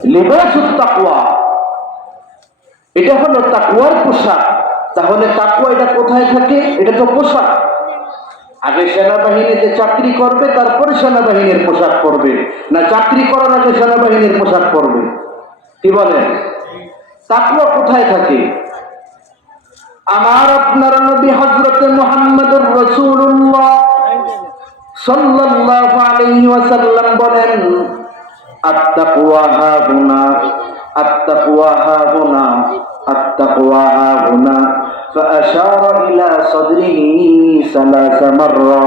লিবাসুত তাকওয়া, এটা হলো তাকওয়ার পোশাক। তাহলে তাকওয়া এটা কোথায় থাকে? এটা তো পোশাক। আগে সেনাবাহিনীতে চাকরি করবে, তারপরে সেনাবাহিনীর পোশাক পরবে, না চাকরি করার আগে সেনাবাহিনীর পোশাক পরবে? কি বলেন? তাকওয়া কোথায় থাকে? আমার আপনার নবী হযরত মুহাম্মদুর রাসূলুল্লাহ সাল্লাল্লাহু আলাইহি ওয়াসাল্লাম বলেন, আত-তাকওয়া হাহুনা, আত-তাকওয়া হাহুনা, আত-তাকওয়া হাহুনা, ফাআশারা ইলা সাদরিহি সালাসা মাররা।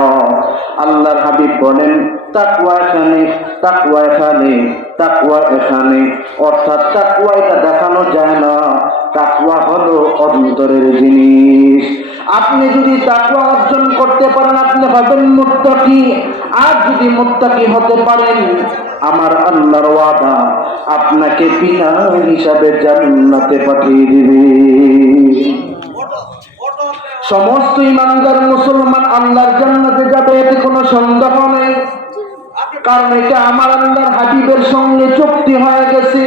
আল্লাহর হাবিব বলেন, তাকওয়া এখানে, তাকওয়া এখানে, তাকওয়া এখানে। অর্থাৎ তাকওয়া এটা দেখানো যায় না, তাকওয়া হলো অন্তরের জিনিস। আপনি যদি তাকওয়া অর্জন করতে পারেন, আপনি হবেন মুত্তাকি। আর যদি মুত্তাকি হতে পারেন, আমার আল্লাহর ওয়াদা আপনাকে বিনা হিসাবে জান্নাতে পাঠিয়ে দিবে। সমস্ত ইমানদার মুসলমান আল্লাহর জান্নাতে যাবে, এতে কোনো সন্দেহ নেই। কারণ এটা আমার আল্লাহর হাবিবের সঙ্গে চুক্তি হয়ে গেছে।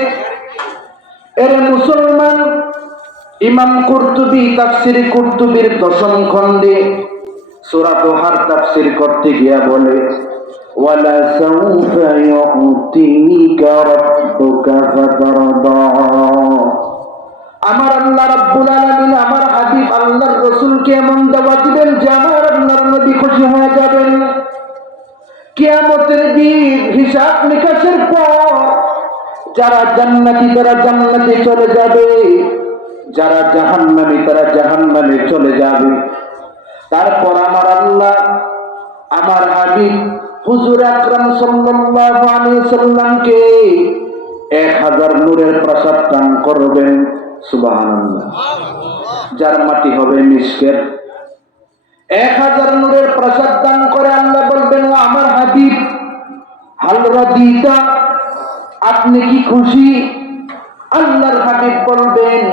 এর মুসলমান, ইমাম কুরতুবী তাফসীর কুরতুবীর 10ম খণ্ডে সূরা দোহার তাফসীর করতে গিয়া বলে, ওয়ালা সাউফা ইউতিকা রাব্বুকা ফাতারদা। আমার আল্লাহ রাব্বুল আলামিন আমার হাবিব আল্লাহর রাসূলকে এমন দাওয়াত দিবেন যে আমার আল্লাহর নবী খুশি হয়ে যাবেন। কিয়ামতের দিন হিসাব নিকাশের পর যারা জান্নাতি তারা জান্নাতে চলে যাবে, যারা জাহান্নামী তারা জাহান্নামে চলে যাবে। তারপর আমার আল্লাহ আমার হাবিব হুজুর আকরাম সাল্লাল্লাহু আলাইহি সাল্লামকে 1000 নূরের প্রাসাদ দান করবেন। সুবহানাল্লাহ। যার মাটি হবে মিশকের, 1000 নূরের প্রাসাদ দান করে আল্লাহ বলবেন, ও আমার হাবিব হাল রাদিতা, আপনি কি খুশি? আল্লাহর হাবিব বলবেন,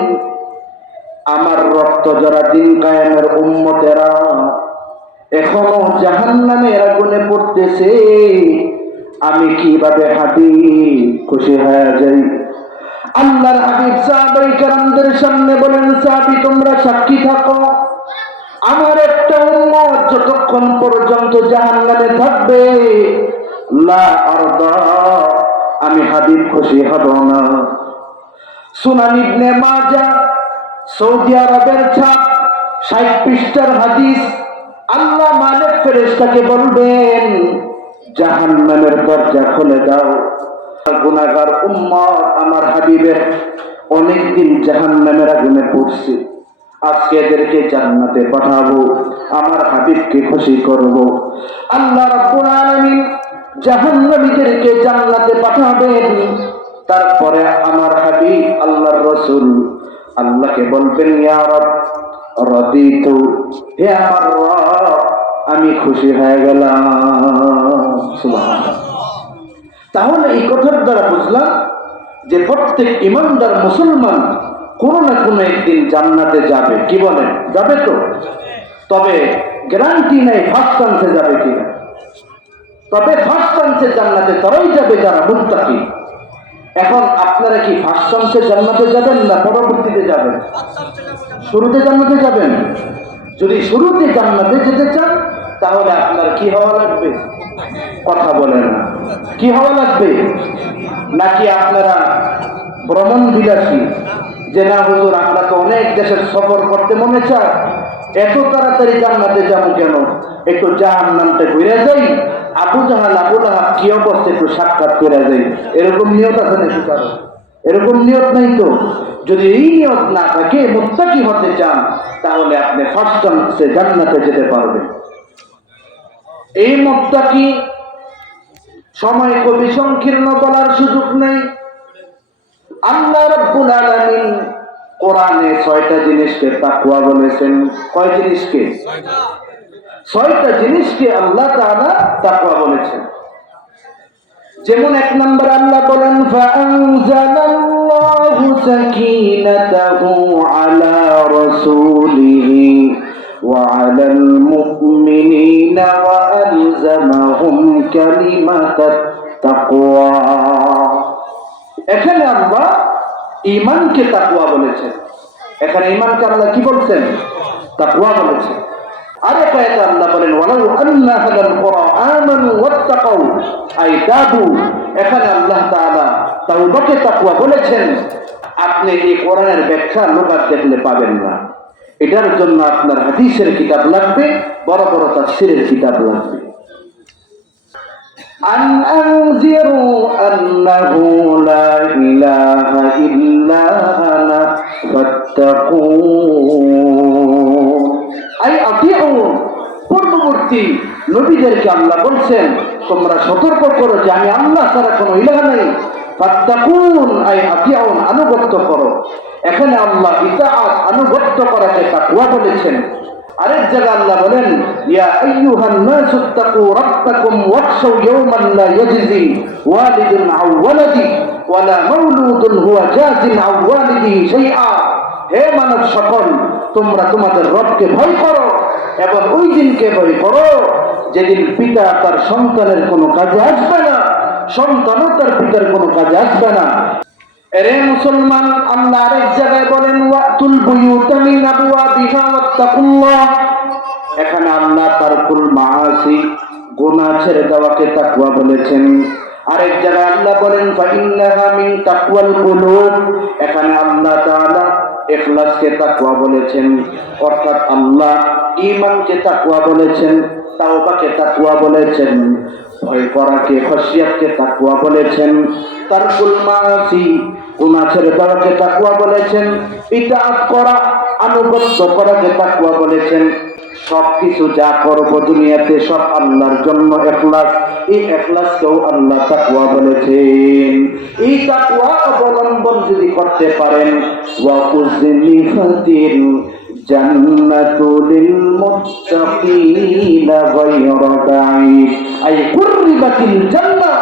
আমার রক্ত যারা দিন কায়েমের উম্মতেরা এখনো জাহান্নামের আগুনে পড়তেছে, আমি কিভাবে হাবিব খুশি হয়ে যাই? আল্লাহর হাবিব সাহাবায়ে কেরামদের সামনে বলেন, সাহাবী তোমরা সাক্ষী থাকো, আমার একটা উম্মত যতক্ষণ পর্যন্ত জাহান্নামে থাকবে, লা আরদা, আমি হাবিব খুশি হব না। সুনান ইবনে মাজাহ, সৌদি আরবের ছাপ, 60 পৃষ্ঠার হাদিস। আল্লাহ মালিক ফেরেশতাকে বলবেন, জাহান্নামের দরজা খুলে দাও। গুনাহগার উম্মত আমার হাবিবের অনেকদিন জাহান্নামের আগুনে পড়ছে, আজকে এদেরকে জান্নাতে পাঠাবো, আমার হাবিবকে খুশি করব। আল্লাহ রাব্বুল আলামিন জাহান্নামীদেরকে জান্নাতে পাঠাবেন। তারপরে আমার হাবিব আল্লাহর রাসূল আল্লাহকে বলবেন, ইয়া রব রাদিতু, হে আমার রব আমি খুশি হয়ে গেলাম। সুবহানাল্লাহ। তাহলে এই কথার দ্বারা বুঝলাম যে প্রত্যেক ইমানদার মুসলমান কোনো না কোনো একদিন জান্নাতে যাবে। কি বলেন? যাবে তো? তবে গ্যারান্টি নেই ফার্স্ট চান্সে যাবে কিনা। তবে ফার্স্ট চান্সে জান্নাতে তারাই যাবে যারা মুত্তাকি। এখন আপনারা কি ফার্স্ট চান্সে জান্নাতে যাবেন না পরবর্তীতে যাবেন? শুরুতে জান্নাতে যাবেন। যদি শুরুতে জান্নাতে যেতে চান তাহলে আপনার কি হওয়া লাগবে? কথা বলেন না। কি হওয়া লাগবে? নাকি আপনারা ভ্রমণ বিলাসী, যে না হুজুর আমরা তো অনেক দেশের সফর করতে মনে চায়, এত তাড়াতাড়ি জান্নাতে যাবো কেন, একটু জাহান্নামটা ঘুরে যাই, আবু জাহাল আবু লাহাব কি অবস্থা একটু সাক্ষাৎ করে যাই, এরকম নিয়ত আছে নাকি কারো? এরকম নিয়ত নাই তো। যদি এই নিয়ত না থাকে, মুত্তাকি হতে চান, তাহলে আপনি ফার্স্ট চান্সে জান্নাতে যেতে পারবেন। এই মুত্তাকি, সময় খুবই সংকীর্ণ, বলার সুযোগ নেই। আল্লাহ রাব্বুল আলামিন কোরআনে 6টা জিনিসকে তাকওয়া বলেছেন। কয় জিনিসকে? 6টা জিনিসকে আল্লাহ তাআলা তাকওয়া বলেছেন। যেমন 1 নম্বর আল্লাহ বলেন, ফাআনজালাল্লাহু সাকিনাতাহু আলা রাসূলিহি ওয়া আলাল মুমিনিনা ওয়া আলজামাহুম কালিমাতাত তাকওয়া। এখানে আল্লাহ ঈমানকে তাকওয়া বলেছেন। এখানে ঈমানকে আল্লাহ কি বলছেন? তাকওয়া বলেছেন। আরেক আয়াতে আল্লাহ বলেন ওয়ালাউ আন্না আহলাল কুরা আমানু ওয়াত্তাকাউ আই তাবু। এখানে আল্লাহ তাআলা তাওবাকে তাকওয়া বলেছেন। আপনি এই কোরআনের ব্যাখ্যা লুগাত দেখলে পাবেন না। এটার জন্য আপনার হাদিসের কিতাব লাগবে, বড় বড় তাফসীরের কিতাব লাগবে। আন আনজিরু আন্নাহু লা ইলাহা ইল্লা আনা ফাত্তাকুন। আই আতিউন, পূর্ববর্তী নবীদেরকে আল্লাহ বলছেন তোমরা সতর্ক করো যে আমি আল্লাহ ছাড়া কোনো ইলাহ নেই। ফাত্তাকুন আই আতিউন, আনুগত্য করো। এখানে আল্লাহ ইতাআত আনুগত্য করাকে তাকওয়া বলেছেন। আরেক জায়গায় আল্লাহ বলেন ইয়া আইয়ুহান নাসু তাকু রাব্বাকুম ওয়াখশাউ ইয়াওমান লা ইয়াজজি ওয়ালিদুন আন ওয়ালাদি ওয়ালা মাওলুদুন হুয়া জাযিন আন ওয়ালিদিহি শাইআ। হে মানব সকল, তোমরা তোমাদের রবকে ভয় করো এবং ওই দিনকে ভয় করো যেদিন পিতা তার সন্তানের কোনো কাজে আসবে না, সন্তানও তার পিতার কোনো কাজে আসবে না। এরে মুসলমান, আল্লাহ আরেক জায়গায় বলেন ওয়াতুল বুয়ুতা মিন আবওয়াবিহা ওয়াত্তাকুল্লাহ। এখানে আল্লাহ তারকুল মাআসি, গুনাহ ছেড়ে দেওয়াকে তাকওয়া বলেছেন। আরেক জায়গায় আল্লাহ বলেন ফাইন্নাহা মিন তাকওয়াল কুলুব। এখানে আল্লাহ তাআলা ইখলাসকে তাকওয়া বলেছেন, অর্থাৎ আল্লাহ ঈমানকে তাকওয়া বলেছেন, তাওবাকে তাকওয়া বলেছেন, ভয় করাকে খশিয়াতকে তাকওয়া বলেছেন, তারকুল মাআসি গুনাহ ছেড়ে দেওয়াকে তাকওয়া বলেছেন, ইতাআত করা আনুগত্য করাকে তাকওয়া বলেছেন। সবকিছু যা করব দুনিয়াতে সব আল্লাহর জন্য ইখলাস, এই ইখলাসকেও আল্লাহ তাকওয়া বলেছেন। এই তাকওয়া অবলম্বন যদি করতে পারেন ওয়া উযলিফাতিল জান্নাতু লিল মুত্তাকিনা গায়রা বাঈদ। আই কুররিবাতিল জান্নাহ,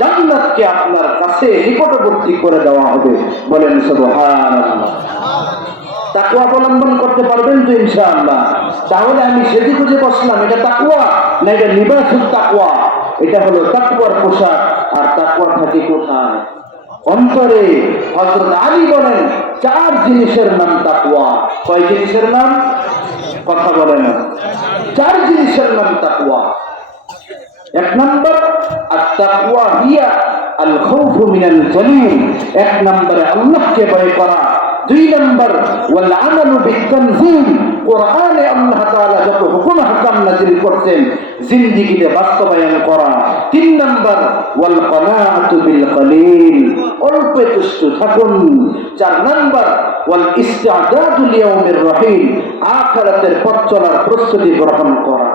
জান্নাতকে আপনার কাছে নিকটবর্তী করে দেওয়া হবে। বলেন সুবহানাল্লাহ। তাকওয়া অবলম্বন করতে পারবেন তো ইনশাআল্লাহ? তাহলে আমি সেদিকে খুঁজে বসলাম, এটা তাকওয়া না এটা লিবাসুত তাকওয়া? এটা হলো তাকওয়ার পোশাক। আর তাকওয়া থাকে কোথায়? অন্তরে। হযরত আলী বলেন 4 জিনিসের নাম তাকওয়া। কয় জিনিসের নাম? কথা বলে না। 4 জিনিসের নাম তাকওয়া। 1 নম্বর আত-তাকওয়া হিয়া আল খাউফু মিনাল জালিল। 1 নম্বরে আল্লাহকে ভয় করা। 2 নম্বর ওয়াল আমালু বিত-তানজিল। কোরআনে আল্লাহ তাআলা যত হুকুম হাকাম নাযিল করতেন জিন্দেগিতে বাস্তবায়ন করা। 3 নম্বর ওয়াল কানাআতু বিল কলিল, অল্পে তুষ্ট থাকুন। 4 নম্বর ওয়াল ইস্তিআদাদু লিয়াউমির রহিল, আখিরাতের পথ চলার প্রস্তুতি গ্রহণ করা।